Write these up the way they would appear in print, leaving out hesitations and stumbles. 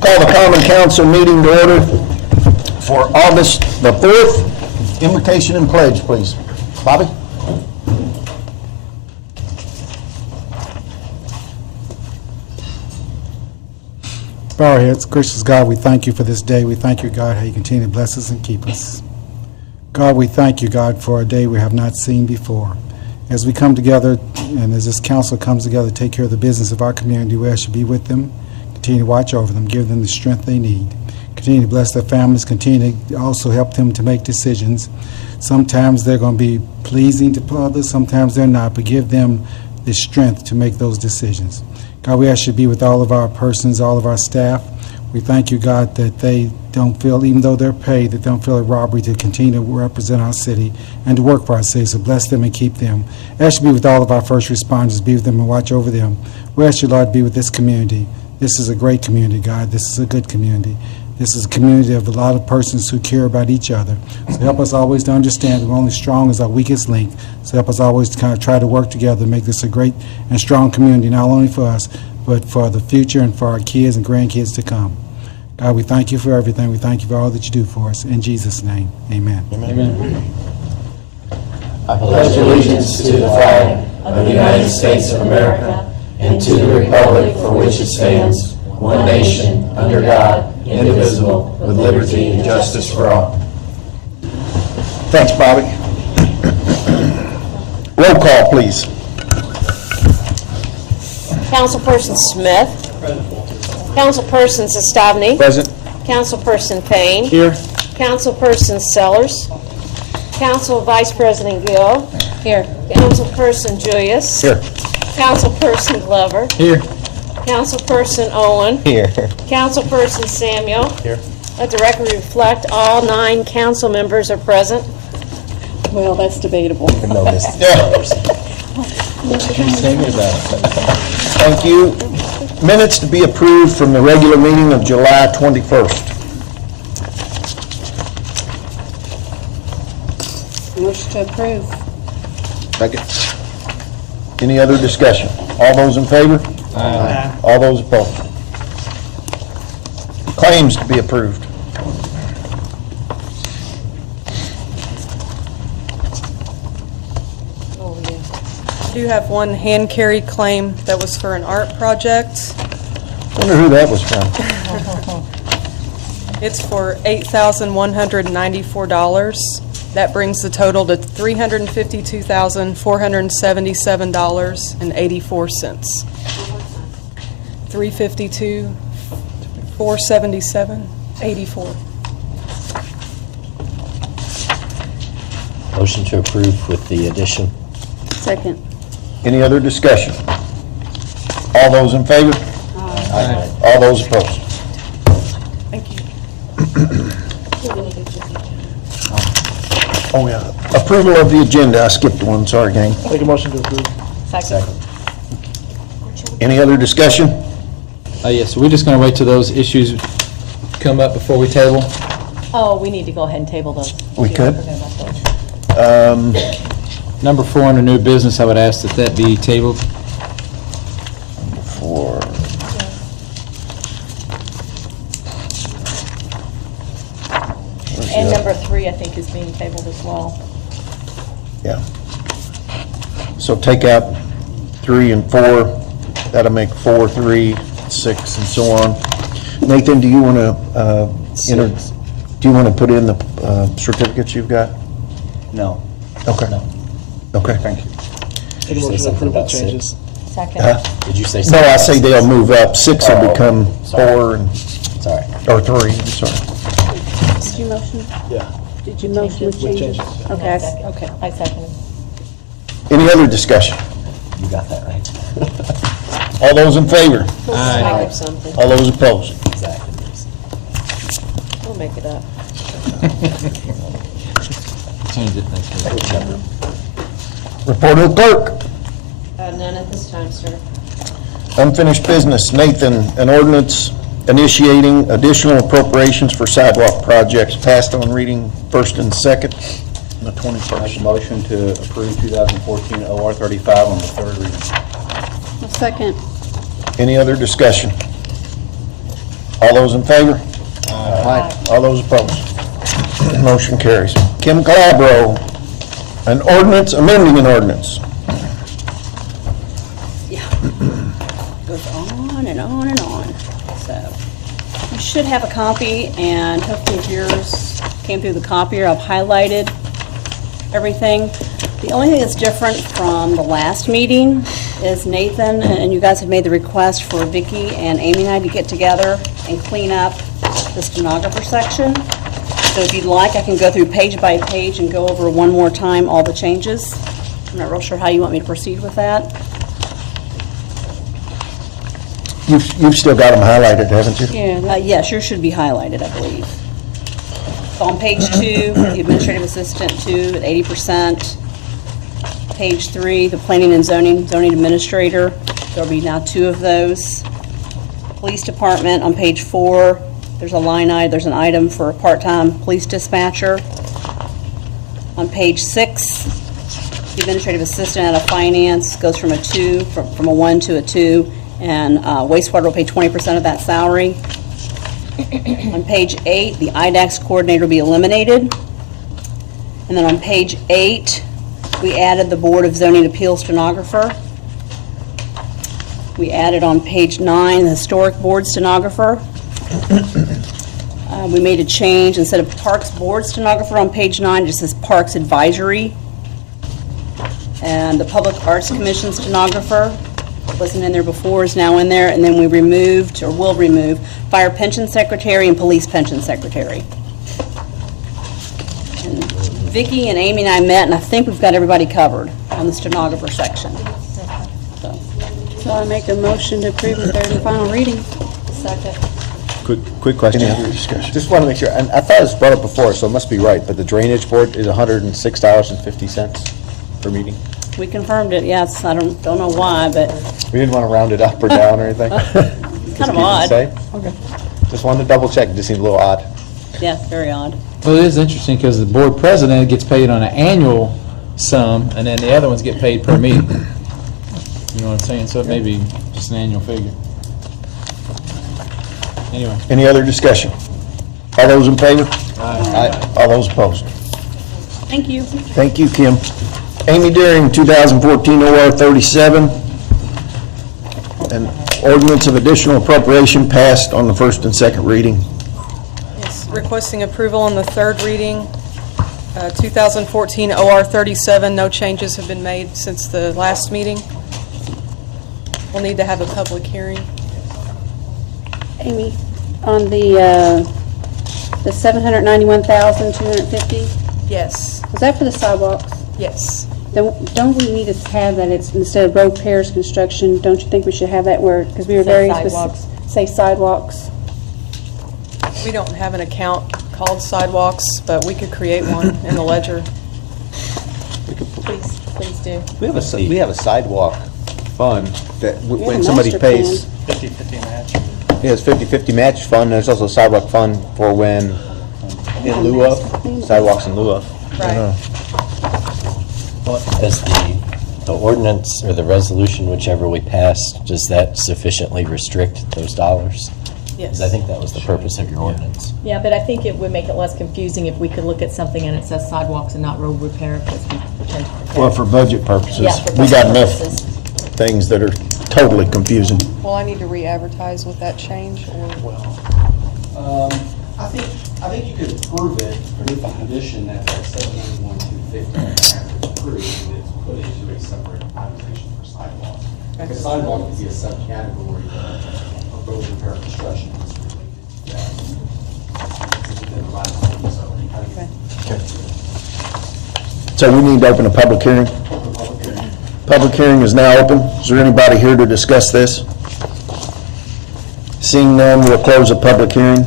Call the Common Council meeting to order for August the 4th. Invocation and pledge, please. Bobby? Bow our heads. Gracious God, we thank you for this day. We thank you, God, how you continue to bless us and keep us. God, we thank you, God, for a day we have not seen before. As we come together and as this council comes together to take care of the business of our community, we ask you to be with them, continue to watch over them, give them the strength they need. Continue to bless their families, continue to also help them to make decisions. Sometimes they're going to be pleasing to others, sometimes they're not, but give them the strength to make those decisions. God, we ask you to be with all of our persons, all of our staff. We thank you, God, that they don't feel, even though they're paid, that they don't feel a robbery to continue to represent our city and to work for our city. So bless them and keep them. Ask you to be with all of our first responders, be with them and watch over them. We ask you, Lord, to be with this community. This is a great community, God. This is a good community. This is a community of a lot of persons who care about each other. So help us always to understand that we're only strong as our weakest link. So help us always to kind of try to work together to make this a great and strong community, not only for us, but for the future and for our kids and grandkids to come. God, we thank you for everything. We thank you for all that you do for us. In Jesus' name, amen. Amen. I pledge allegiance to the flag of the United States of America and to the republic for which it stands, one nation, under God, indivisible, with liberty and justice for all. Thanks, Bobby. Roll call, please. Councilperson Smith. Councilperson Sestavny. Present. Councilperson Payne. Here. Councilperson Sellers. Council Vice President Gill. Here. Councilperson Julius. Here. Councilperson Glover. Here. Councilperson Owen. Here. Councilperson Samuel. Here. Let the record reflect all 9 council members are present. Well, that's debatable. Thank you. Minutes to be approved from the regular meeting of July 21st. Motion to approve. Second. Any other discussion? All those in favor? Aye. All those opposed? Claims to be approved. I do have one hand-carried claim that was for an art project. Wonder who that was from. It's for $8,194. That brings the total to $352,477.84. $352,477.84. Motion to approve with the addition. Second. Any other discussion? All those in favor? Aye. All those opposed? Thank you. Oh, yeah. Approval of the agenda. I skipped one. Sorry, gang. Make a motion to approve. Second. Any other discussion? Yes, we're just going to wait till those issues come up before we table. Oh, we need to go ahead and table those. We could. Number 4 under new business, I would ask that that be tabled. For And number 3, I think, is being tabled as well. yeah. So take out 3 and 4. That'll make 4, 3, 6, and so on. Nathan, do you want to do you want to put in the certificates you've got? No. Okay. No. Okay. Thank you. Make a motion to approve with changes. Second. Did you say No, something? I say they'll move up. 6 will become 4 and Sorry. or 3. Sorry. Did you motion? Yeah. Did you motion with changes? changes, Okay, I second. Any other discussion? You got that right. All those in favor? Make up something. All those opposed? Exactly. We'll make it up. Change it next week. Report of the clerk. None at this time, sir. Unfinished business. Nathan, an ordinance initiating additional appropriations for sidewalk projects, passed on reading first and second on the 21st. Motion to approve 2014 OR 35 on the third reading. Second. Any other discussion? All those in favor? Aye. All those opposed? Motion carries. Kim Calabro, an ordinance, amending an ordinance. Goes on and on and on. So, you should have a copy, and hopefully if yours came through the copier, I've highlighted everything. The only thing that's different from the last meeting is Nathan, and you guys have made the request for Vicki and Amy and I to get together and clean up the stenographer section. So if you'd like, I can go through page by page and go over one more time all the changes. I'm not real sure how you want me to proceed with that. You've still got them highlighted, haven't you? Yes, yours should be highlighted, I believe. So on page 2, the administrative assistant 2 at 80%. Page 3, the planning and zoning administrator, there'll be now 2 of those. Police department, on page 4, there's an item for a part-time police dispatcher. On page 6, the administrative assistant out of finance goes from a 2, from a 1 to a 2, and wastewater will pay 20% of that salary. On page 8, the IDAX coordinator will be eliminated. And then on page 8, we added the Board of Zoning Appeals stenographer. We added on page 9, the Historic Board stenographer. We made a change, instead of Parks Board stenographer on page 9, it just says Parks Advisory. And the Public Arts Commission stenographer wasn't in there before, is now in there. And then we removed, or will remove, Fire Pension Secretary and Police Pension Secretary. And Vicki and Amy and I met, and I think we've got everybody covered on the stenographer section. So I make a motion to approve the third and final reading. Second. Quick question. Any other discussion? Just want to make sure, and I thought it was brought up before, so it must be right, but the drainage board is $106.50 per meeting? We confirmed it, yes. I don't know why, but We didn't want to round it up or down or anything? it's kind of odd. Okay. Just wanted to double check, it just seemed a little odd. Yeah, very odd. Well, it is interesting because the board president gets paid on an annual sum, and then the other ones get paid per meeting. You know what I'm saying? So it may be just an annual figure. Anyway. Any other discussion? All those in favor? Aye. All those opposed? Thank you. Thank you, Kim. Amy Deering, 2014 OR 37, an ordinance of additional appropriation passed on the first and second reading. Yes, requesting approval on the third reading. 2014 OR 37, no changes have been made since the last meeting. We'll need to have a public hearing. Amy, on the $791,250, Yes, was that for the sidewalks? yes. Don't we need to have that, it's instead of road repairs, construction, don't you think we should have that where, because we were very specific. Say sidewalks. We don't have an account called sidewalks, but we could create one in the ledger. Please do. We have a sidewalk fund that have a when somebody master pays. 50/50 match. Yeah, it's 50/50 match fund, there's also a sidewalk fund for when, in lieu of, sidewalks in lieu of. Right. Does the ordinance or the resolution, whichever we pass, does that sufficiently restrict those dollars? Yes. Because I think that was the purpose of your ordinance. Yeah, but I think it would make it less confusing if we could look at something and it says sidewalks and not road repair, because we tend to forget. Well, for budget purposes, Yeah, for we got budget enough purposes. things that are totally confusing. Will I need to re-advertise with that change, or? I think you could approve it with the condition that that 791,250 is approved and it's put into a separate itemization for sidewalks. Because sidewalk would be a subcategory of road repair construction. It's related to that. It's within the right of way, so I think So we need to open a public hearing. Public hearing is now open. Is there anybody here to discuss this? Seeing none, we'll close the public hearing.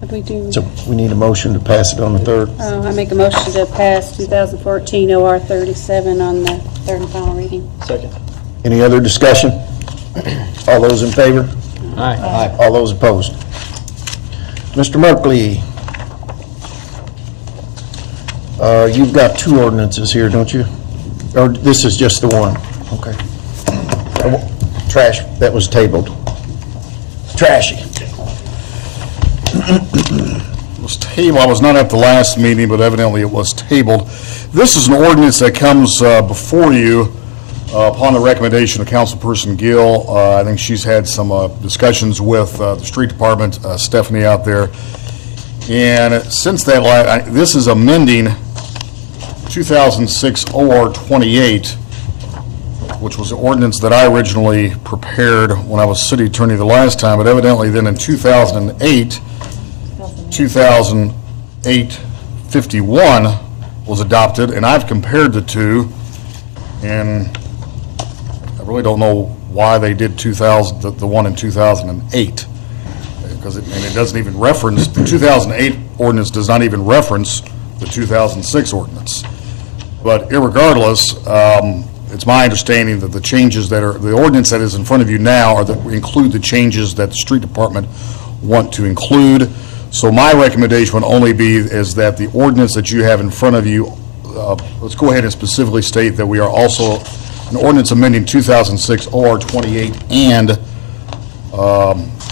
What do we do? So we need a motion to pass it on the third. I make a motion to pass 2014 OR 37 on the third and final reading. Second. Any other discussion? All those in favor? Aye. All those opposed? Mr. Merkley, you've got two ordinances here, don't you? Or this is just the one? Okay. Trash, that was tabled. Trashy. Was tabled. I was not at the last meeting, but evidently it was tabled. This is an ordinance that comes before you upon the recommendation of Councilperson Gill. I think she's had some discussions with the street department, Stephanie out there. And since that, this is amending 2006 OR 28, which was the ordinance that I originally prepared when I was city attorney the last time, but evidently then in 2008, 51 was adopted, and I've compared the two, and I really don't know why they did the one in 2008, because it doesn't even reference, the 2008 ordinance does not even reference the 2006 ordinance. But irregardless, it's my understanding that the changes that are, the ordinance that is in front of you now are that include the changes that the street department want to include. So my recommendation would only be is that the ordinance that you have in front of you, let's go ahead and specifically state that we are also an ordinance amending 2006 OR 28 and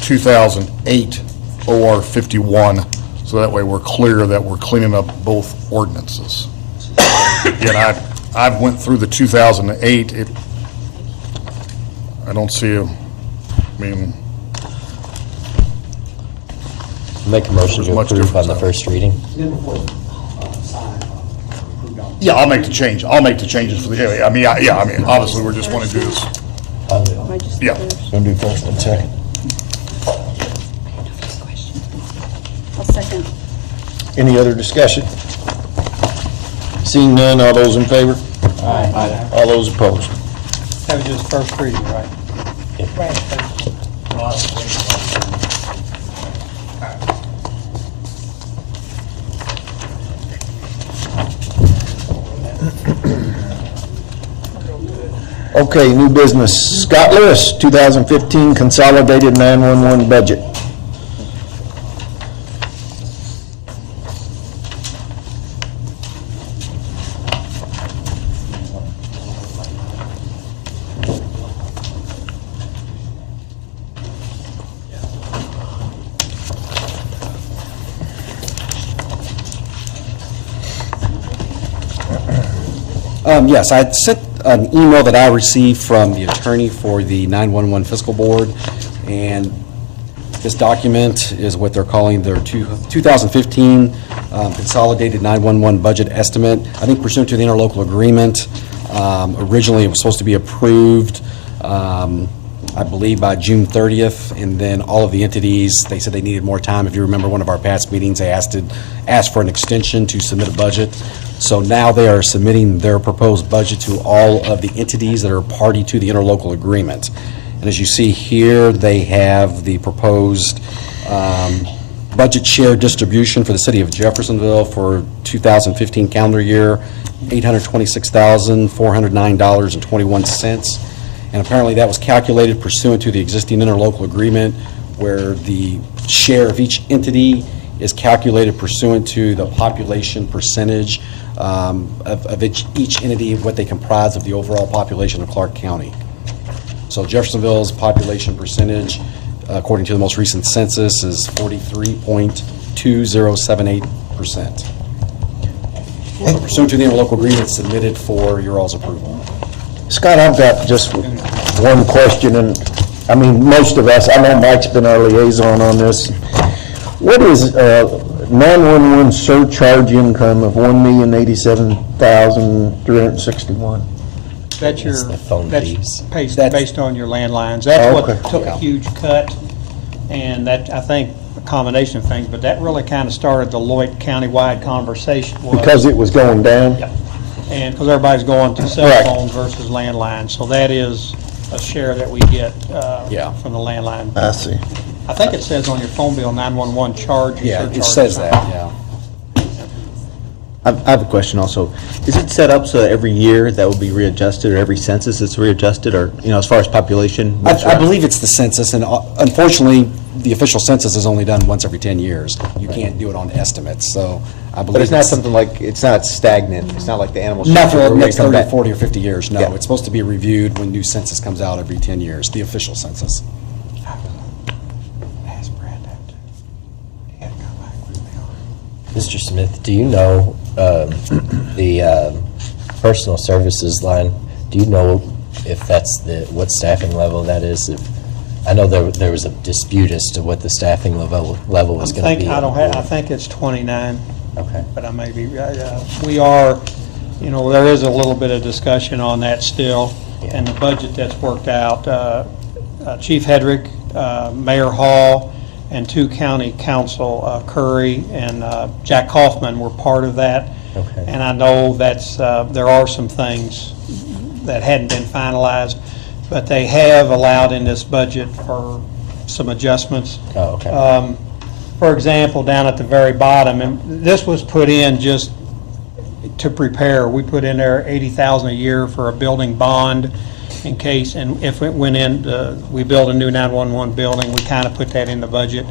2008 OR 51, so that way we're clear that we're cleaning up both ordinances. Again, I've went through the 2008. I don't see Make a motion to Much approve on difference, the first reading. Then before sign, approved on. Yeah, I'll make the change. I'll make the changes for the, obviously, we just want to do this. Yeah. Gonna do first and second. I'll second. Any other discussion? Seeing none, all those in favor? Aye. All those opposed? That was just first reading, right? Okay, new business. Scott Lewis, 2015 Consolidated 911 Budget. Yes, I sent an email that I received from the attorney for the 911 Fiscal Board, and this document is what they're calling their 2015 Consolidated 911 Budget Estimate. I think pursuant to the interlocal agreement, originally it was supposed to be approved, I believe, by June 30th, and then all of the entities, they said they needed more time. If you remember one of our past meetings, they asked for an extension to submit a budget. So now they are submitting their proposed budget to all of the entities that are party to the interlocal agreement. And as you see here, they have the proposed budget share distribution for the city of Jeffersonville for 2015 calendar year, $826,409.21. And apparently that was calculated pursuant to the existing interlocal agreement, where the share of each entity is calculated pursuant to the population percentage of each entity, what they comprise of the overall population of Clark County. So Jeffersonville's population percentage, according to the most recent census, is 43.2078%. So pursuant to the interlocal agreement submitted for your all's approval. Scott, I've got just one question, and I mean, most of us, I know Mike's been our liaison on this. What is 911 surcharge income of $1,087,361? That's your, the phone fees. based on your landlines. That's what Okay. took a huge cut, and that, I think, a combination of things, but that really kind of started the Lloyd countywide conversation. Because it was going down? Yeah. And because everybody's going to cell Right. phones versus landlines, so that is a share that we get from the landline. I see. I think it says on your phone bill, 911 charge. Yeah, surcharge it says or that, something. yeah. I have a question also. Is it set up so that every year that will be readjusted, or every census it's readjusted, or, as far as population? I believe it's the census, and unfortunately, the official census is only done once every 10 years. You can't do it on estimates, so I believe But it's not something like, it's not stagnant, it's not like the animal Not shelter for where the we next come 30, back. 40, or 50 years, no. Yeah. It's supposed to be reviewed when new census comes out every 10 years, the official census. Mr. Smith, do you know the personal services line? Do you know if that's what staffing level that is? I know there was a dispute as to what the staffing level was going to be. I think it's 29. Okay. But I may be, we are, there is a little bit of discussion on that still, and the budget that's worked out. Chief Hedrick, Mayor Hall, and 2 county council, Curry and Jack Kaufman, were part of that. Okay. And I know there are some things that hadn't been finalized, but they have allowed in this budget for some adjustments. Oh, okay. For example, down at the very bottom, and this was put in just to prepare. We put in there $80,000 a year for a building bond in case, and if it went in, we build a new 911 building, we kind of put that in the budget.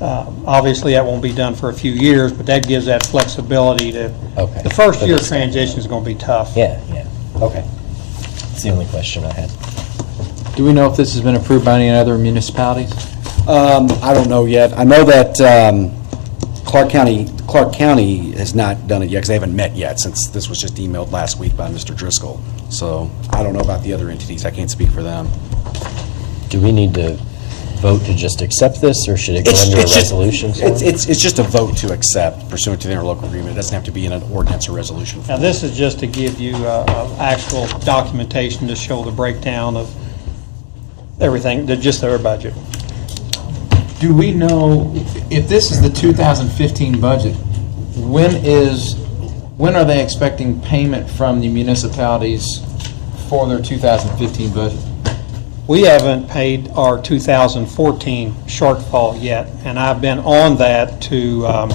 Obviously, that won't be done for a few years, but that gives that flexibility to, Okay. the first For year this- transition is going to be tough. Yeah, okay. That's the only question I had. Do we know if this has been approved by any other municipalities? I don't know yet. I know that Clark County has not done it yet, because they haven't met yet, since this was just emailed last week by Mr. Driscoll. So I don't know about the other entities. I can't speak for them. Do we need to vote to just accept this, or should it go under a resolution? It's just a vote to accept pursuant to the interlocal agreement. It doesn't have to be in an ordinance or resolution. Now, this is just to give you actual documentation to show the breakdown of everything, just their budget. Do we know, if this is the 2015 budget, when are they expecting payment from the municipalities for their 2015 budget? We haven't paid our 2014 shortfall yet, and I've been on that to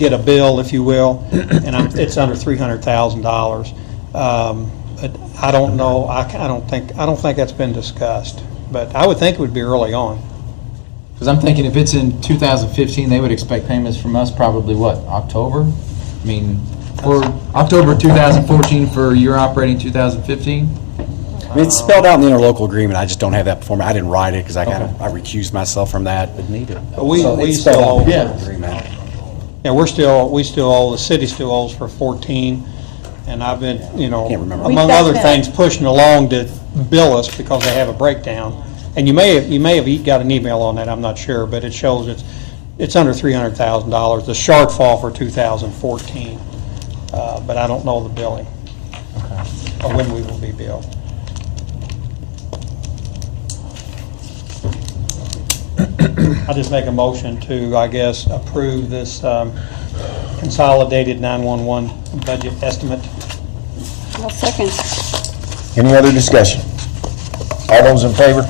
get a bill, if you will, and it's under $300,000. But I don't know, I don't think that's been discussed, but I would think it would be early on. Because I'm thinking if it's in 2015, they would expect payments from us probably, what, October? I mean, for October 2014 for your operating 2015? I mean, it's spelled out in the interlocal agreement. I just don't have that before me. I didn't write it because I recused myself from that. Would need it. But we It's still spelled out owe, in the Yeah. interlocal agreement. yeah, we still owe, the city still owes for 14, and I've been, Can't remember. among other things, pushing along to bill us because they have a breakdown. And you may have got an email on that, I'm not sure, but it shows it's under $300,000, the shortfall for 2014. But I don't know the billing, or when we will be billed. I'll just make a motion to, I guess, approve this consolidated 911 budget estimate. I'll second. Any other discussion? All those in favor?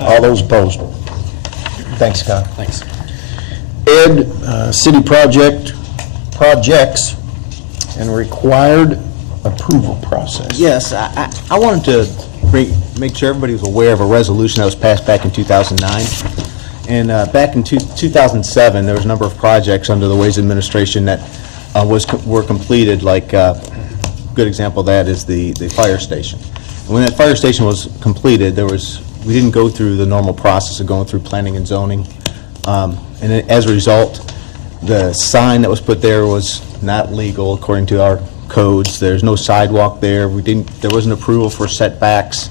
All those opposed? Thanks, Scott. Thanks. Ed, city projects and required approval process. Yes, I wanted to make sure everybody was aware of a resolution that was passed back in 2009. And back in 2007, there was a number of projects under the Ways Administration that were completed, like, good example of that is the fire station. And when that fire station was completed, we didn't go through the normal process of going through planning and zoning. And as a result, the sign that was put there was not legal according to our codes. There's no sidewalk there. There wasn't approval for setbacks,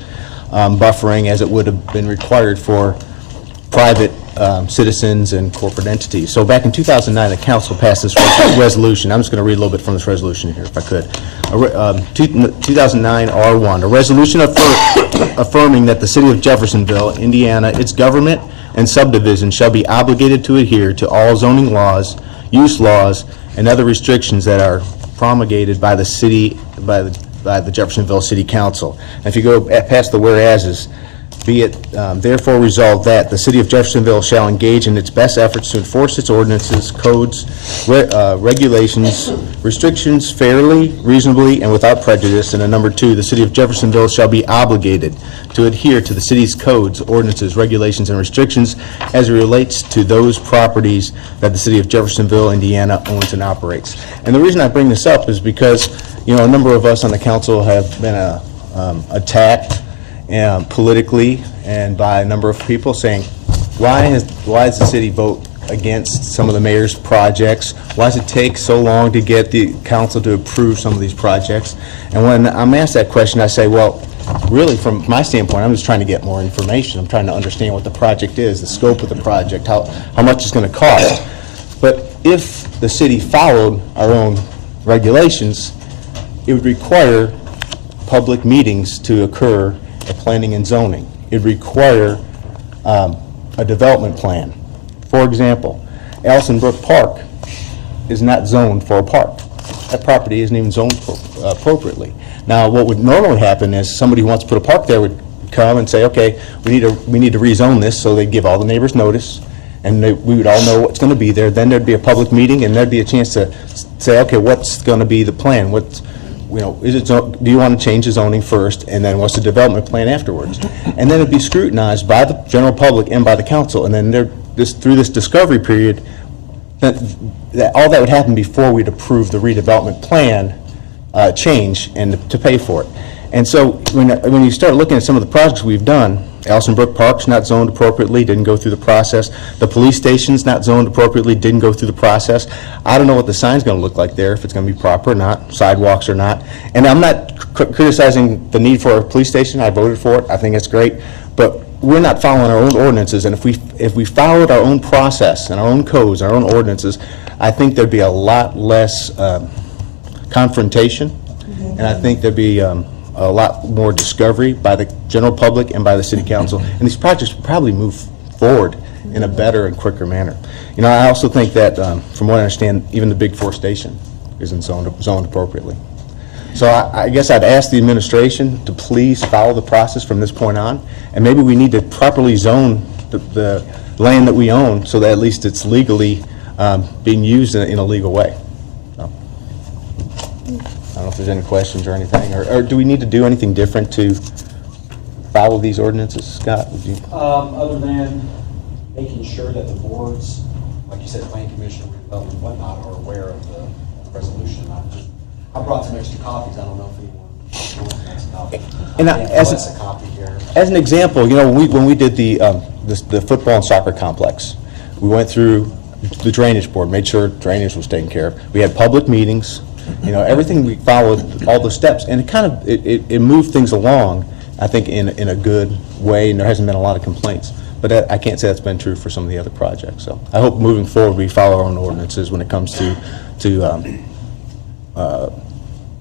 buffering, as it would have been required for private citizens and corporate entities. So back in 2009, the council passed this resolution. I'm just going to read a little bit from this resolution here, if I could. 2009 R1, a resolution affirming that the city of Jeffersonville, Indiana, its government and subdivision shall be obligated to adhere to all zoning laws, use laws, and other restrictions that are promulgated by the city, by the Jeffersonville City Council. And if you go past the whereases, Be it therefore resolved that the City of Jeffersonville shall engage in its best efforts to enforce its ordinances, codes, regulations, restrictions fairly, reasonably, and without prejudice. And then number 2, the City of Jeffersonville shall be obligated to adhere to the city's codes, ordinances, regulations, and restrictions as it relates to those properties that the City of Jeffersonville, Indiana owns and operates. And the reason I bring this up is because, you know, a number of us on the council have been attacked politically and by a number of people saying, why does the city vote against some of the mayor's projects? Why does it take so long to get the council to approve some of these projects? And when I'm asked that question, I say, well, really, from my standpoint, I'm just trying to get more information. I'm trying to understand what the project is, the scope of the project, how much it's going to cost. But if the city followed our own regulations, it would require public meetings to occur at planning and zoning. It would require a development plan. For example, Allison Brook Park is not zoned for a park. That property isn't even zoned appropriately. Now, what would normally happen is somebody who wants to put a park there would come and say, okay, we need to rezone this, so they'd give all the neighbors notice, and we would all know what's going to be there. Then there'd be a public meeting, and there'd be a chance to say, okay, what's going to be the plan? Do you want to change the zoning first, and then what's the development plan afterwards? And then it'd be scrutinized by the general public and by the council, and then through this discovery period, all that would happen before we'd approve the redevelopment plan change and to pay for it. And so when you start looking at some of the projects we've done, Allison Brook Park's not zoned appropriately, didn't go through the process. The police station's not zoned appropriately, didn't go through the process. I don't know what the sign's going to look like there, if it's going to be proper or not, sidewalks or not. And I'm not criticizing the need for a police station. I voted for it. I think it's great. But we're not following our own ordinances. And if we followed our own process and our own codes, our own ordinances, I think there'd be a lot less confrontation. And I think there'd be a lot more discovery by the general public and by the city council. And these projects will probably move forward in a better and quicker manner. You know, I also think that, from what I understand, even the Big Four station isn't zoned appropriately. So I guess I'd ask the administration to please follow the process from this point on, and maybe we need to properly zone the land that we own so that at least it's legally being used in a legal way. So, I don't know if there's any questions or anything, or do we need to do anything different to follow these ordinances, Scott? Would you? Other than making sure that the boards, like you said, planning commission, redevelopment, and whatnot, are aware of the resolution. I brought some extra copies. I don't know if anyone wants a copy. And as a copy here. As an example, you know, when we did the football and soccer complex, we went through the drainage board, made sure drainage was taken care of. We had public meetings. You know, everything, we followed all the steps, and it moved things along, I think, in a good way, and there hasn't been a lot of complaints. But I can't say that's been true for some of the other projects. So I hope moving forward we follow our own ordinances when it comes to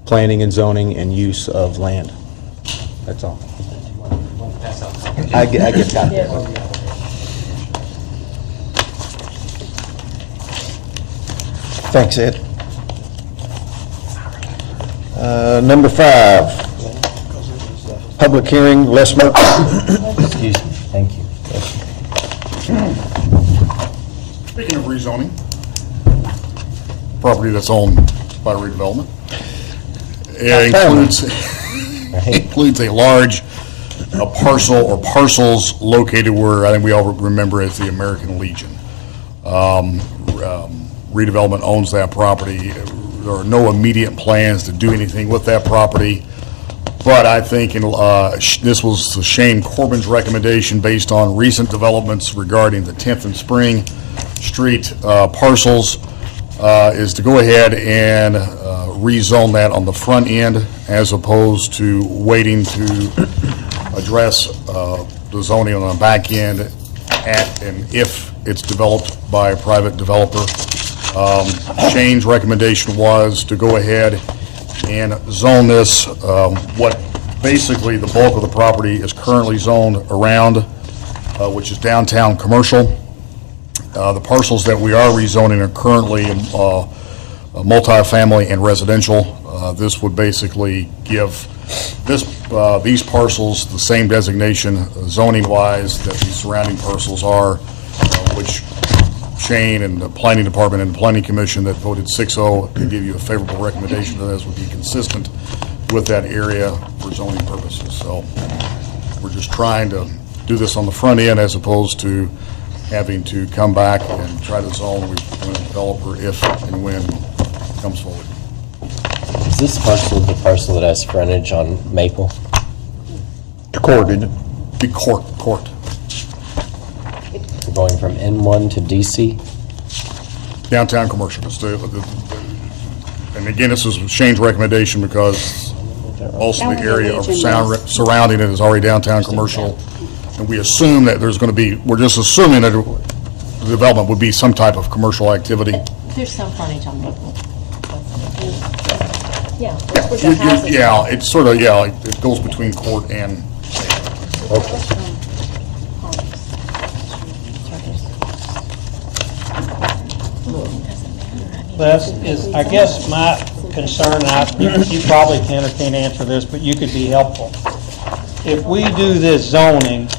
planning and zoning and use of land. That's all. I get that. Thanks, Ed. Number 5, public hearing, Les Murphy. Excuse me, thank you. Speaking of rezoning, property that's owned by redevelopment, it includes a large parcel or parcels located where I think we all remember as the American Legion. Redevelopment owns that property. There are no immediate plans to do anything with that property, but I think this was Shane Corbin's recommendation based on recent developments regarding the 10th and Spring Street parcels, is to go ahead and rezone that on the front end as opposed to waiting to address the zoning on the back end and if it's developed by a private developer. Shane's recommendation was to go ahead and zone this, what basically the bulk of the property is currently zoned around, which is downtown commercial. The parcels that we are rezoning are currently multifamily and residential. This would basically give this these parcels the same designation zoning-wise that the surrounding parcels are, which Shane and the Planning Department and the Planning Commission that voted 6-0 to give you a favorable recommendation to this would be consistent with that area for zoning purposes. So we're just trying to do this on the front end as opposed to having to come back and try to zone when a developer, if and when, comes forward. Is this parcel the parcel that has frontage on Maple? To court, isn't it? Be court. We're going from N1 to DC? Downtown commercial. And again, this is Shane's recommendation because most of the area surrounding it is already downtown commercial. And we assume that there's going to be, we're just assuming that the development would be some type of commercial activity. There's some frontage on Maple. Yeah. Where the houses Yeah, are. it's sort of, yeah, it goes between court and, This is, I guess my concern, you probably can or can't answer this, but you could be helpful. If we do this zoning,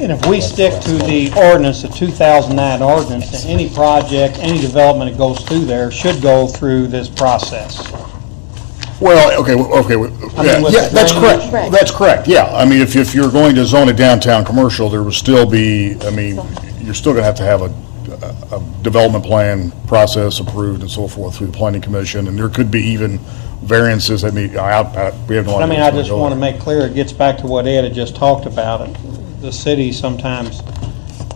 and if we stick to the ordinance, the 2009 ordinance, then any project, any development that goes through there should go through this process. well, okay, I mean, with yeah, the that's drainage. correct. That's correct, yeah. I mean, if you're going to zone it downtown commercial, there will still be, I mean, you're still going to have a development plan process approved and so forth through the Planning Commission, and there could be even variances that need, we have no idea. I mean, I what's just gonna want to go make clear, it gets back to what Ed had just talked about. The city, sometimes,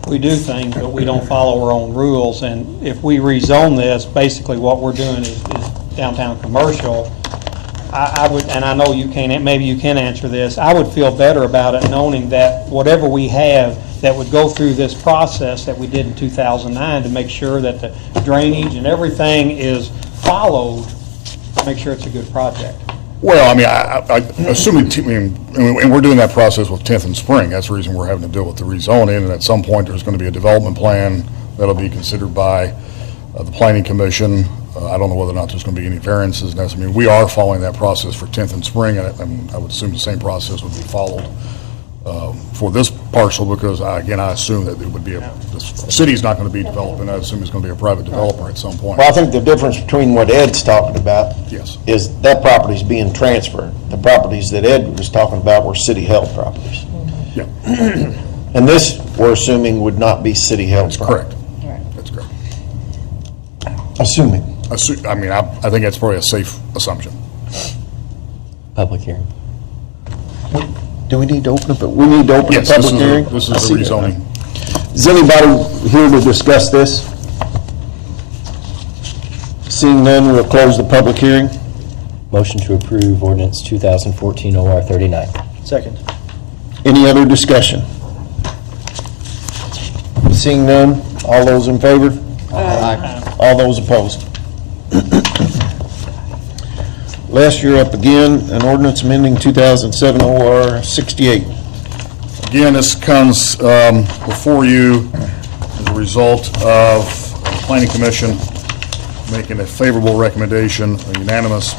we do things, but we don't follow our own rules, and if we rezone this, basically what we're doing is downtown commercial. I would, and I know you can't, maybe you can answer this, I would feel better about it knowing that whatever we have that would go through this process that we did in 2009 to make sure that the drainage and everything is followed, make sure it's a good project. Well, I mean, I assuming, and we're doing that process with 10th and Spring, that's the reason we're having to deal with the rezoning, and at some point, there's going to be a development plan that'll be considered by the Planning Commission. I don't know whether or not there's going to be any variances. I mean, we are following that process for 10th and Spring, and I would assume the same process would be followed for this parcel, because, again, I assume that it would be, the city's not going to be developing, I assume it's going to be a private developer at some point. Well, I think the difference between what Ed's talking about Yes. is that property's being transferred. The properties that Ed was talking about were city-held properties. Yeah, And this, we're assuming, would not be city-held that's property. correct. That's correct. Assuming. I mean, I think that's probably a safe assumption. Public hearing. Do we need to open up, we need to open a Yes, this public is hearing? this I is see the that. rezoning. Is anybody here to discuss this? Seeing none, we'll close the public hearing. Motion to approve ordinance 2014 OR 39. Second. Any other discussion? Seeing none, all those in favor? Aye. All those opposed? Les, you're up again, an ordinance amending 2007 OR 68. Again, this comes before you as a result of the Planning Commission making a favorable recommendation, a unanimous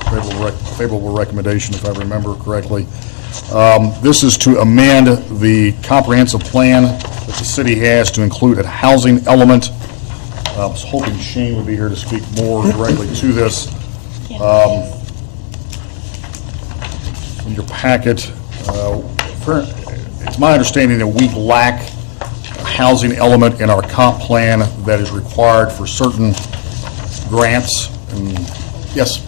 favorable recommendation, if I remember correctly. This is to amend the comprehensive plan that the city has to include a housing element. I was hoping Shane would be here to speak more directly to this. In your packet, it's my understanding that we lack a housing element in our comp plan that is required for certain grants. And yes,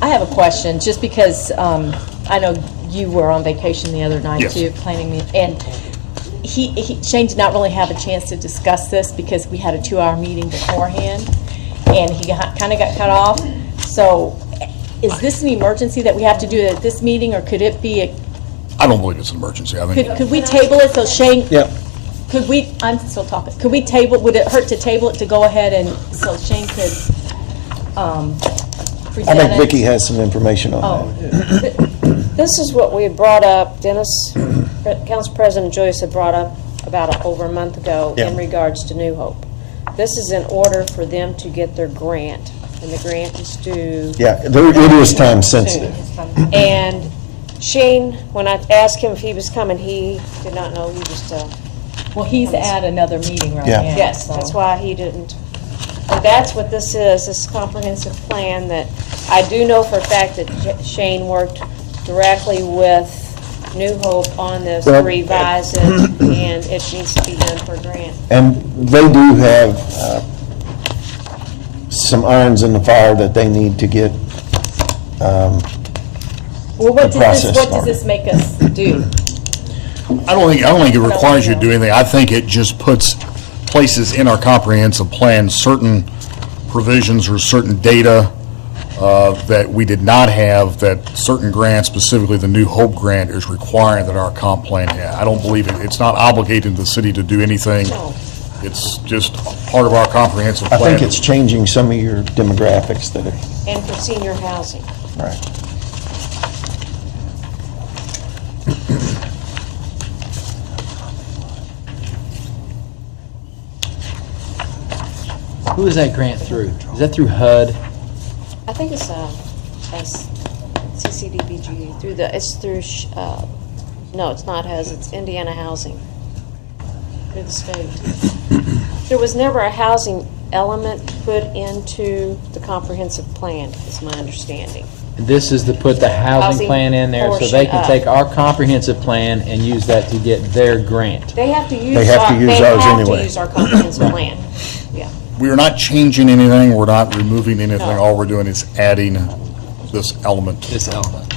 I have a question, just because I know you were on vacation the other night Yes. too, planning me, and Shane did not really have a chance to discuss this because we had a 2-hour meeting beforehand, and he kind of got cut off. So is this an emergency that we have to do it at this meeting, or could it be, I don't believe it's an emergency. I think, could we table it so Shane, Yep. could we, I'm still talking, could we table, would it hurt to table it to go ahead and, so Shane could present I think it? Vicki has some information on Oh, that. This is what we had brought up, Dennis, Council President Joyce had brought up about over a month ago Yeah. in regards to New Hope. This is in order for them to get their grant and the grant is due. Yeah, it is time sensitive. And Shane, when I asked him if he was coming, he did not know. He just, Well, he's at another meeting right Yeah. now. yes, so- that's why he didn't. But that's what this is, this comprehensive plan that I do know for a fact that Shane worked directly with New Hope on this to Well, revise it, and it needs to be done for grant. And they do have some irons in the fire that they need to get Well, the what process does started. this make us do? I don't think it requires you to do anything. I think it just places in our comprehensive plan certain provisions or certain data that we did not have, that certain grants, specifically the New Hope grant, is requiring that our comp plan had. I don't believe it's not obligating the city to do anything. It's just part of our comprehensive I plan. think it's changing some of your demographics that are, And for senior housing. right. Who is that grant through? Is that through HUD? I think it's CCDBG, through the, it's through, no, it's not HUS, it's Indiana Housing, through the state. There was never a housing element put into the comprehensive plan, is my understanding. This is to put the housing Housing plan in there so they portion can up. take our comprehensive plan and use that to get their grant. They have to use, They have to use ours anyway. our comprehensive plan, yeah. We are not changing anything, we're not removing anything, No. all we're doing is adding this element. This element.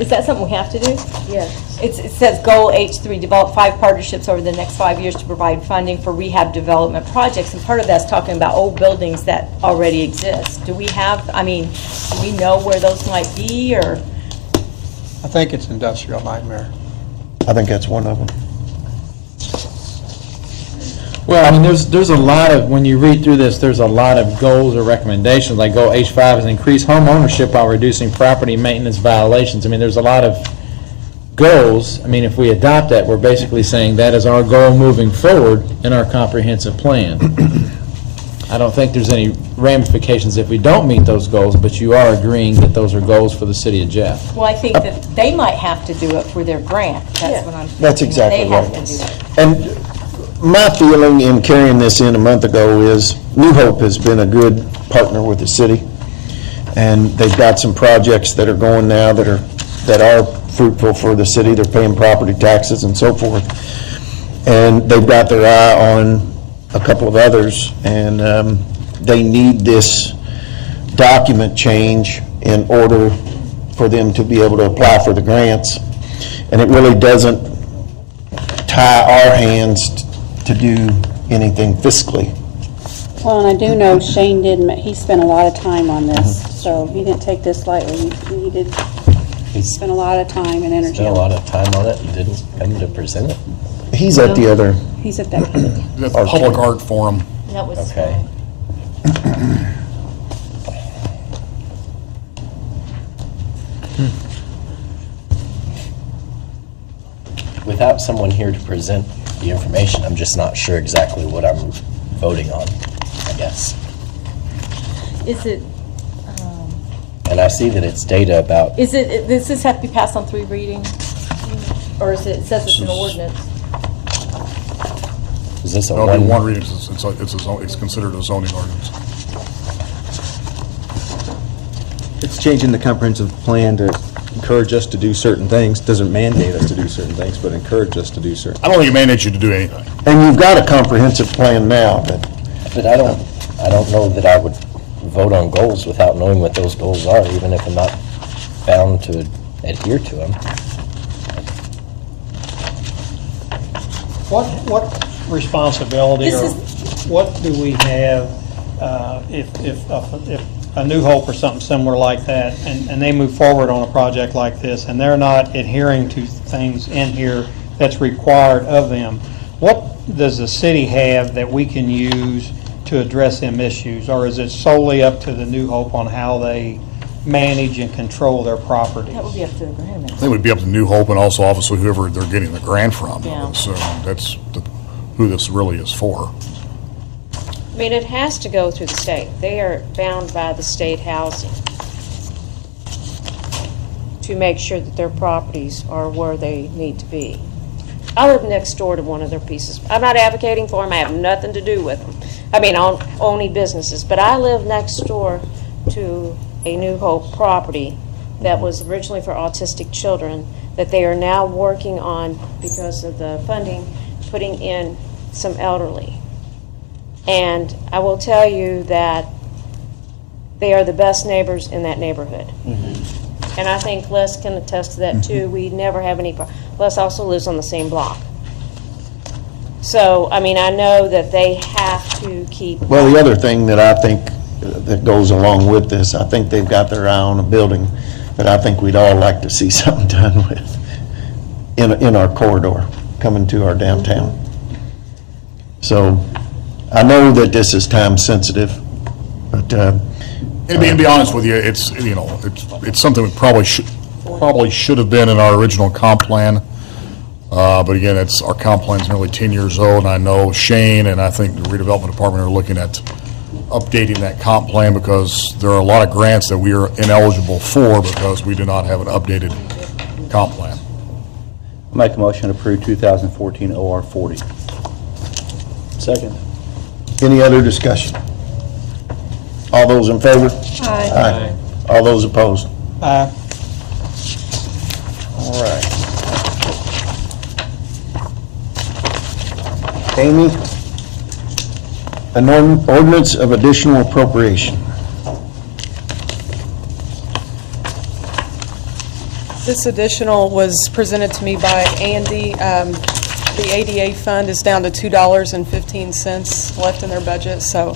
Is that something we have to do? Yes. It says goal H3, develop 5 partnerships over the next 5 years to provide funding for rehab development projects. And part of that's talking about old buildings that already exist. Do we have, I mean, do we know where those might be, or? I think it's industrial nightmare. I think that's one of them. Well, I mean, there's a lot of, when you read through this, there's a lot of goals or recommendations, like goal H5 is increase home ownership while reducing property maintenance violations. I mean, there's a lot of goals. I mean, if we adopt that, we're basically saying that is our goal moving forward in our comprehensive plan. I don't think there's any ramifications if we don't meet those goals, but you are agreeing that those are goals for the city of Jeff. Well, I think that they might have to do it for their grant. That's what I'm thinking. That's exactly They have right. to do it. And my feeling in carrying this in a month ago is New Hope has been a good partner with the city, and they've got some projects that are going now that are fruitful for the city. They're paying property taxes and so forth, and they've got their eye on a couple of others, and they need this document change in order for them to be able to apply for the grants, and it really doesn't tie our hands to do anything fiscally. Well, and I do know Shane he spent a lot of time on this, so he didn't take this lightly. He did spend a lot of time and energy. Spent a lot of time on it and didn't come to present it. He's at the other, He's at that. The Public Art Forum. That was Okay. Without someone here to present the information, I'm just not sure exactly what I'm voting on, I guess. Is it, And I see that it's data about, does this have to be passed on 3 readings? Or is it says it's an ordinance? is this a There'll be one one? reading, it's considered a zoning ordinance. It's changing the comprehensive plan to encourage us to do certain things. Doesn't mandate us to do certain things, but encourage us to do certain. I don't think it mandates you to do anything. and you've got a comprehensive plan now, but But I don't know that I would vote on goals without knowing what those goals are, even if I'm not bound to adhere to them. What responsibility This or is- what do we have if a New Hope or something similar like that, and they move forward on a project like this, and they're not adhering to things in here that's required of them? What does the city have that we can use to address them issues, or is it solely up to the New Hope on how they manage and control their properties. That would be up to the grant. I think it would be up to New Hope and also obviously whoever they're getting the grant from. Yeah. So that's who this really is for. I mean, it has to go through the state. They are bound by the state housing to make sure that their properties are where they need to be. I live next door to one of their pieces. I'm not advocating for them. I have nothing to do with them. I mean, owning businesses. But I live next door to a New Hope property that was originally for autistic children that they are now working on, because of the funding, putting in some elderly. And I will tell you that they are the best neighbors in that neighborhood. And I think Les can attest to that too. We never have any Les also lives on the same block. So, I mean, I know that they have to keep. Well, the other thing that I think that goes along with this, I think they've got their eye on a building that I think we'd all like to see something done with in our corridor coming to our downtown. So I know that this is time sensitive, but And to be honest with you, it's something we probably should have been in our original comp plan. But again, our comp plan's nearly 10 years old, and I know Shane and I think the redevelopment department are looking at updating that comp plan because there are a lot of grants that we are ineligible for because we do not have an updated comp plan. I'll make a motion to approve 2014 OR 40. Second. any other discussion? All those in favor? Aye. All those opposed? Aye. All right. Amy, an ordinance of additional appropriation. This additional was presented to me by Andy. The ADA fund is down to $2.15 left in their budget, so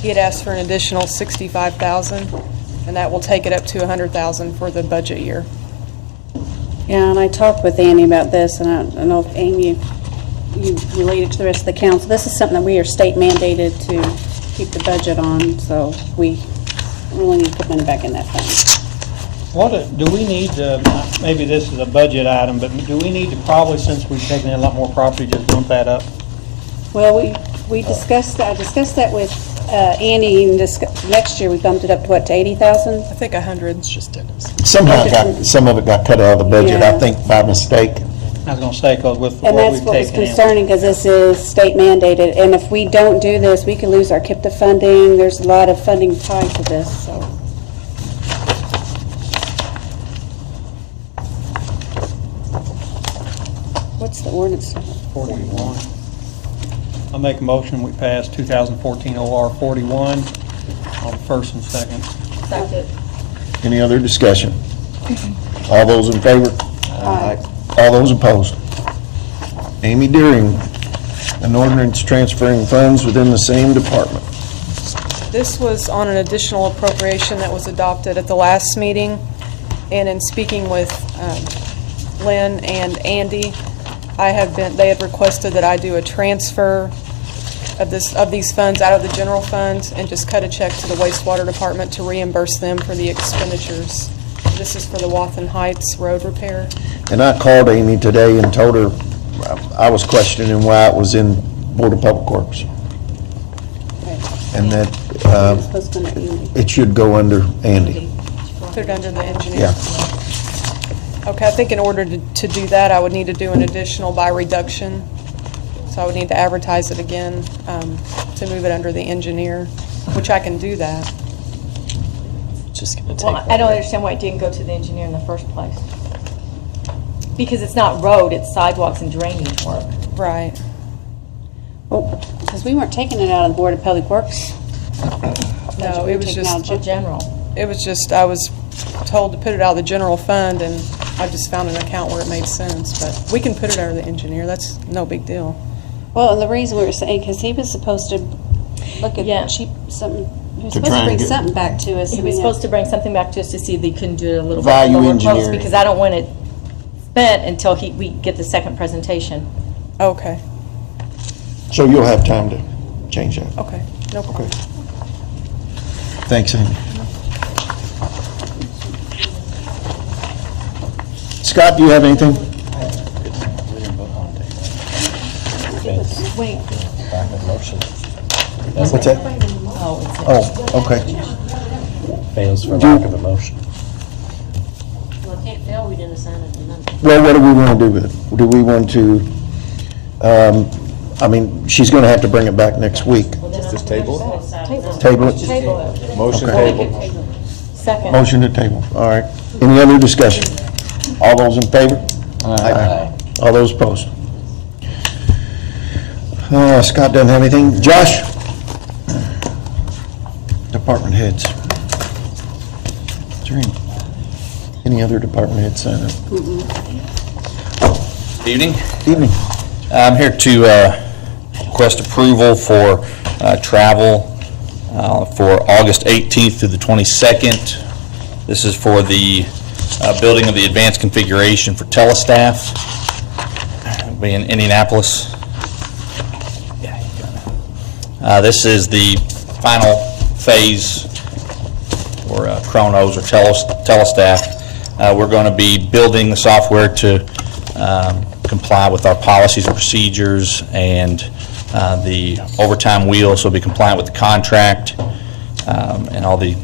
he had asked for an additional $65,000, and that will take it up to $100,000 for the budget year. Yeah, and I talked with Andy about this, and I don't know if Amy, you related to the rest of the council. This is something that we are state mandated to keep the budget on, so we really need to put money back in that fund. Do we need to, maybe this is a budget item, but do we need to probably, since we've taken in a lot more property, just bump that up? Well, we discussed that, I discussed that with Andy, and next year we bumped it up to what, to 80,000? I think 100. It's just Somehow some of it got cut out of the budget, I Yeah. think by mistake. I was going to say, because with And what that's we've what was taken in. concerning, because this is state mandated, and if we don't do this, we could lose our KIPTA funding. There's a lot of funding tied to this, so. What's the ordinance? 41. I'll make a motion, we pass 2014 OR 41 on first and second. Second. Any other discussion? All those in favor? Aye. All those opposed? Amy Deering, an ordinance transferring funds within the same department. This was on an additional appropriation that was adopted at the last meeting, and in speaking with Lynn and Andy, they had requested that I do a transfer of these funds out of the general fund and just cut a check to the wastewater department to reimburse them for the expenditures. This is for the Wathen Heights road repair. And I called Amy today and told her I was questioning why it was in Board of Public Works. And that It's supposed to be Andy. it should go under Andy. Put it under the engineer. Yeah. Okay, I think in order to do that, I would need to do an additional by reduction. So I would need to advertise it again to move it under the engineer, which I can do that. Just going to take Well, I don't understand why it didn't go to the engineer in the first place. Because it's not road, it's sidewalks and drainage work. Right. Well, because we weren't taking it out of the Board of Public Works. No, We it were was taking just, out General. it was just, I was told to put it out of the general fund, and I just found an account where it made sense. But we can put it under the engineer. That's no big deal. Well, and the reason we were saying, because he was supposed to look Yeah. at something, he was To supposed try to and bring get- something back to us. He was supposed to bring something back to us to see if they couldn't do it a little bit Value lower quotes, engineering. because I don't want it spent until we get the second presentation. Okay, So you'll have time to change that. okay, no problem. Thanks, Amy. Scott, do you have anything? Wait. What's that? Oh, okay. Fails for lack of a motion. Well, it can't fail, we didn't assign it to none. Well, what do we want to do with it? Do we want to, I mean, she's going to have to bring it back next week. Just table Table it? Table it. Motion Okay. table. Second. Motion to table, all right. Any other discussion? All those in favor? Aye. All those opposed? Scott doesn't have anything. Josh? Department heads. Is there any other department heads sign up? Evening. Evening. I'm here to request approval for travel for August 18th through the 22nd. This is for the building of the advanced configuration for Telestaff. It'll be in Indianapolis. This is the final phase for Kronos or Telestaff. We're going to be building the software to comply with our policies and procedures, and the overtime wheel, so it'll be compliant with the contract, and all the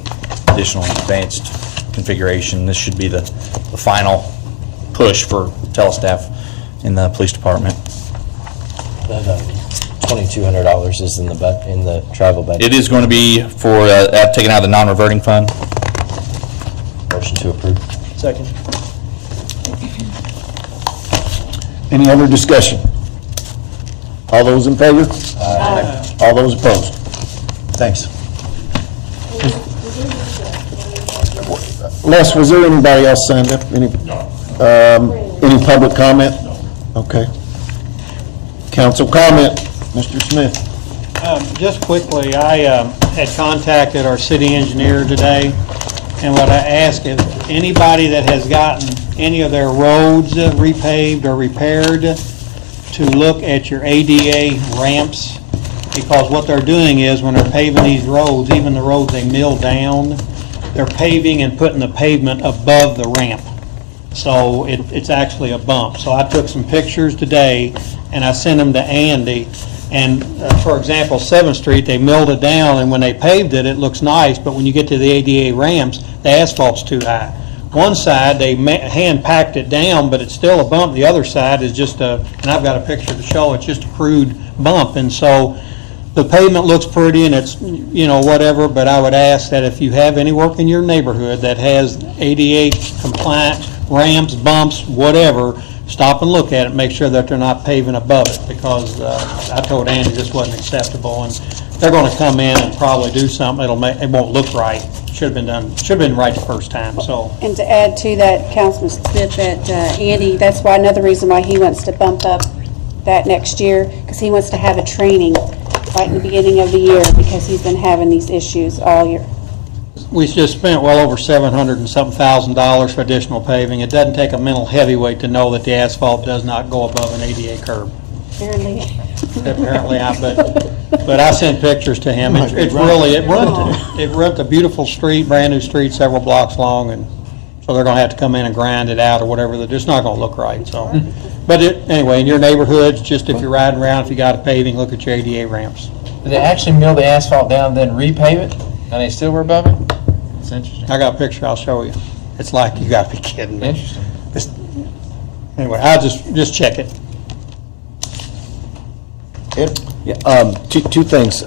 additional advanced configuration. This should be the final push for Telestaff in the police department. That $2,200 is in the travel budget. It is going to be for taken out of the non-reverting fund. Motion to approve. Second. Any other discussion? All those in favor? Aye. All those opposed? Thanks. Les, was there anybody else signed up? Any public comment? Okay. Council comment, Mr. Smith. Just quickly, I had contacted our city engineer today, and what I asked is, anybody that has gotten any of their roads repaved or repaired, to look at your ADA ramps, because what they're doing is, when they're paving these roads, even the roads they mill down, they're paving and putting the pavement above the ramp. So it's actually a bump. So I took some pictures today, and I sent them to Andy. And for example, 7th Street, they milled it down, and when they paved it, it looks nice, but when you get to the ADA ramps, the asphalt's too high. One side, they hand-packed it down, but it's still a bump. The other side is just and I've got a picture to show, it's just a crude bump. And so the pavement looks pretty, and it's, whatever, but I would ask that if you have any work in your neighborhood that has ADA compliant ramps, bumps, whatever, stop and look at it, make sure that they're not paving above it, because I told Andy this wasn't acceptable, and they're going to come in and probably do something, it won't look right. Should have been right the first time, so. And to add to that, Councilman Smith, that Andy, that's why, another reason why he wants to bump up that next year, because he wants to have a training right in the beginning of the year, because he's been having these issues all year. We just spent well over $700 and something thousand for additional paving. It doesn't take a mental heavyweight to know that the asphalt does not go above an ADA curb. Apparently, but I sent pictures to him. It rubbed a beautiful street, brand new street, several blocks long, and so they're going to have to come in and grind it out or whatever. They're just not going to look right. So, but anyway, in your neighborhoods, just if you're riding around, if you got a paving, look at your ADA ramps. Did they actually mill the asphalt down, then repave it, and they still were above it? That's interesting. I got a picture. I'll show you. It's like, you got to be kidding me. Interesting. Anyway, I'll just check it. Yeah, two things.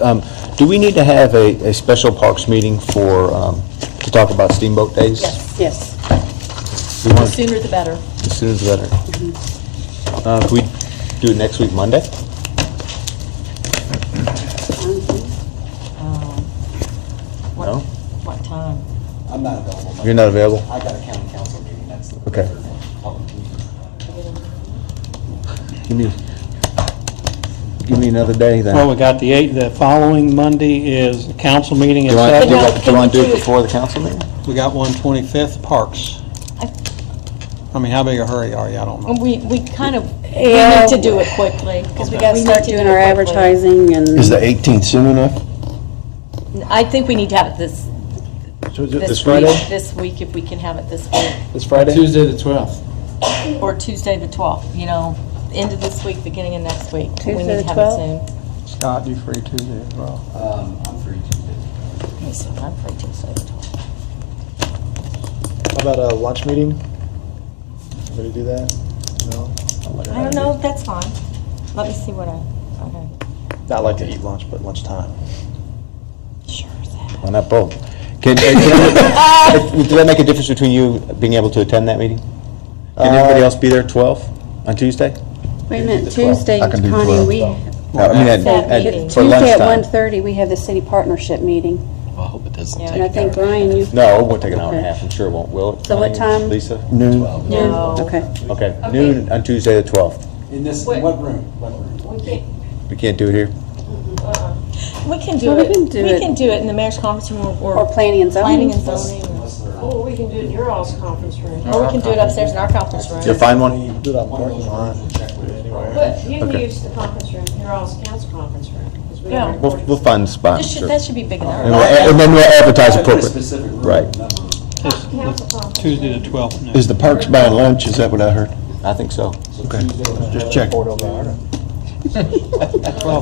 Do we need to have a special parks meeting for, to talk about Steamboat Days? Yes. We want- The sooner the better. The sooner the better. Can we do it next week, Monday? No? What time? I'm not available. You're not available? I got a county council meeting, that's the Okay. public meeting. Give me another day then. Well, we got the following Monday is the council meeting Do at you want 7. to do it before the council meeting? We got one 25th, Parks. I mean, how big a hurry are you? I don't know. We kind of, we Yeah. need to do it quickly. Because we got to start doing our advertising and. Is the 18th soon enough? I think we need to have it this This week, Friday? this week, if we can have it this week. This Friday? Tuesday the 12th. Or Tuesday the 12th, you know, end of this week, beginning of next week. We Tuesday need the to have 12th? it soon. Scott, you free Tuesday as well? I'm free Tuesday. Let me see, I'm free Tuesday the 12th. How about a lunch meeting? Anybody do that? No? I don't know, that's fine. Let me see what okay. Not like to eat lunch, but lunchtime. Why not both? Does that make a difference between you being able to attend that meeting? Can everybody else be there at 12 on Tuesday? Wait a minute, Tuesday, I can do Connie, 12. we, I mean, for Tuesday at lunchtime. 1:30, we have the city partnership meeting. I hope it doesn't And I think, Brian, you, No, it won't take an hour and a half, I'm sure it won't, will it? So what Connie, time? Lisa? Noon. No. okay. Okay, noon on Tuesday the 12th. In what room? We can't do it here? We can do Well, we it. can do it. We can do it in the mayor's conference room Or planning and zoning. planning and zoning. Or we can do it in your all's conference room. Or we can do it upstairs in our conference room. You'll find one? Do it on parking lot. But you can Okay. use the conference room, your all's council conference room. 'cause we Yeah. have We'll recording. find a spot, This should- sure. That should be big And enough. then we'll advertise appropriately. Specific room. Right. Council conference. Tuesday the 12th. noon. Is the Parks buying lunch? Is that what I heard? I think so. Okay, just check. 12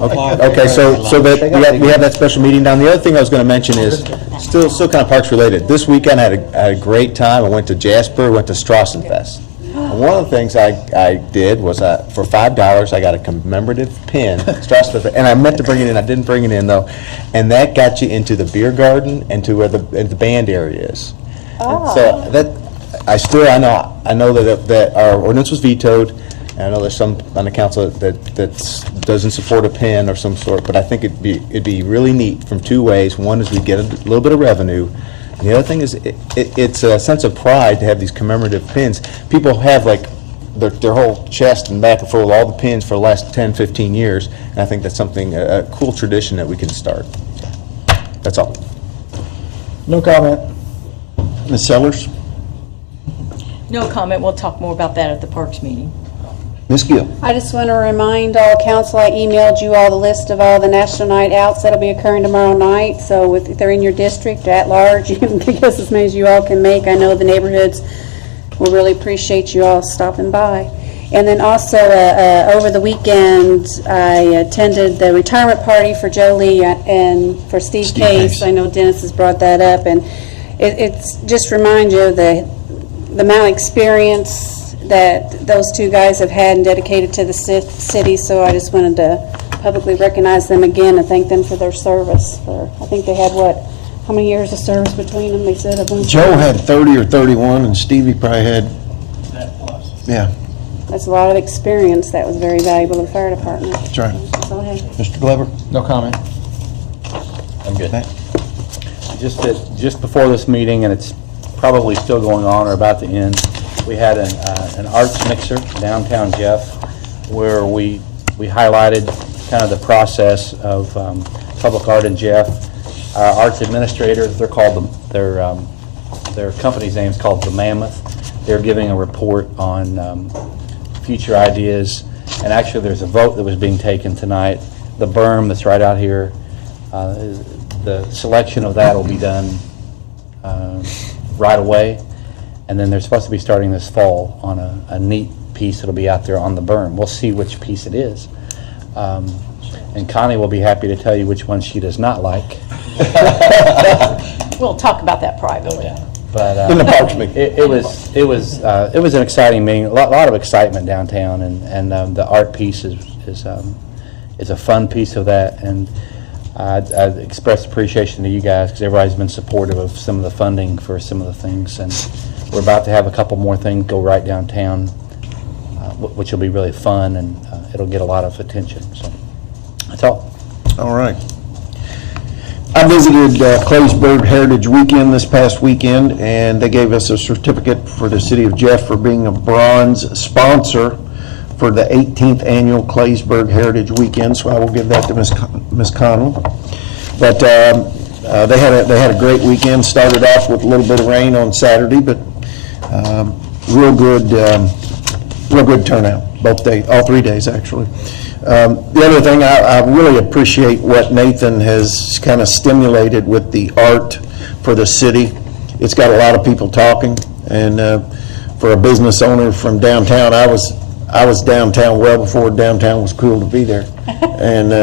o'clock. Okay, so that, we have that special meeting down. The other thing I was gonna mention is, still kind of parks related. This weekend, I had a great time. I went to Jasper, went to Strassenfest. And one of the things I did was, for $5, I got a commemorative pin, Strassenfest, and I meant to bring it in, I didn't bring it in though. And that got you into the beer garden and to where the band area is. And so that, I know that our ordinance was vetoed, and I know there's some on the council that doesn't support a pin or some sort, but I think it'd be really neat from two ways. One is we get a little bit of revenue, and the other thing is it's a sense of pride to have these commemorative pins. People have like their whole chest and back are full of all the pins for the last 10, 15 years, and I think that's something, a cool tradition that we can start. That's all. No comment. Ms. Sellers? No comment. We'll talk more about that at the Parks meeting. Ms. Gill? I just want to remind all council, I emailed you all the list of all the national night outs that'll be occurring tomorrow night. So if they're in your district or at large, you can pick us as many as you all can make. I know the neighborhoods will really appreciate you all stopping by. And then also, over the weekend, I attended the retirement party for Jolie and for Steve Case. I know Dennis has brought that up, and it's just remind you of the amount of experience that those two guys have had and dedicated to the city, so I just wanted to publicly recognize them again and thank them for their service. I think they had, how many years of service between them, they said? Joe had 30 or 31, and Stevie probably had, yeah, That's a lot of experience that was very valuable to the fire department. that's right. That's all I have. Mr. Glover? No comment. I'm good. Just before this meeting, and it's probably still going on or about to end, we had an arts mixer downtown Jeff, where we highlighted kind of the process of public art in Jeff. Our arts administrators, they're called their company's name is called The Mammoth. They're giving a report on future ideas, and actually there's a vote that was being taken tonight. The berm that's right out here, the selection of that will be done right away, and then they're supposed to be starting this fall on a neat piece that'll be out there on the berm. We'll see which piece it is. And Connie will be happy to tell you which one she does not like. We'll talk about that privately. But In the Parks meeting. it was an exciting meeting, a lot of excitement downtown, and the art piece is a fun piece of that, and I express appreciation to you guys because everybody's been supportive of some of the funding for some of the things, and we're about to have a couple more things go right downtown, which will be really fun, and it'll get a lot of attention. So that's all. All right. I visited Claysburg Heritage Weekend this past weekend, and they gave us a certificate for the city of Jeff for being a bronze sponsor for the 18th annual Claysburg Heritage Weekend, so I will give that to Ms. Connell. But they had a great weekend. Started off with a little bit of rain on Saturday, but real good turnout all 3 days actually. The other thing, I really appreciate what Nathan has kind of stimulated with the art for the city. It's got a lot of people talking, and for a business owner from downtown, I was downtown well before downtown was cool to be there. And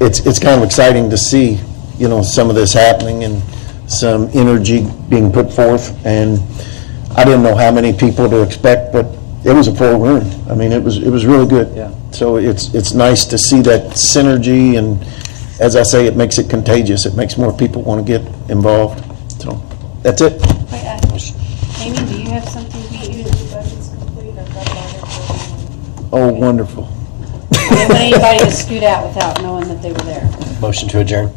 it's kind of exciting to see, some of this happening and some energy being put forth. And I didn't know how many people to expect, but it was a full room. I mean, it was really good. Yeah. So it's nice to see that synergy, and as I say, it makes it contagious. It makes more people want to get involved. So that's it. Amy, do you have something to you? The budget's complete. I've got it. Oh, wonderful. I didn't want anybody to scoot out without knowing that they were there. Motion to adjourn.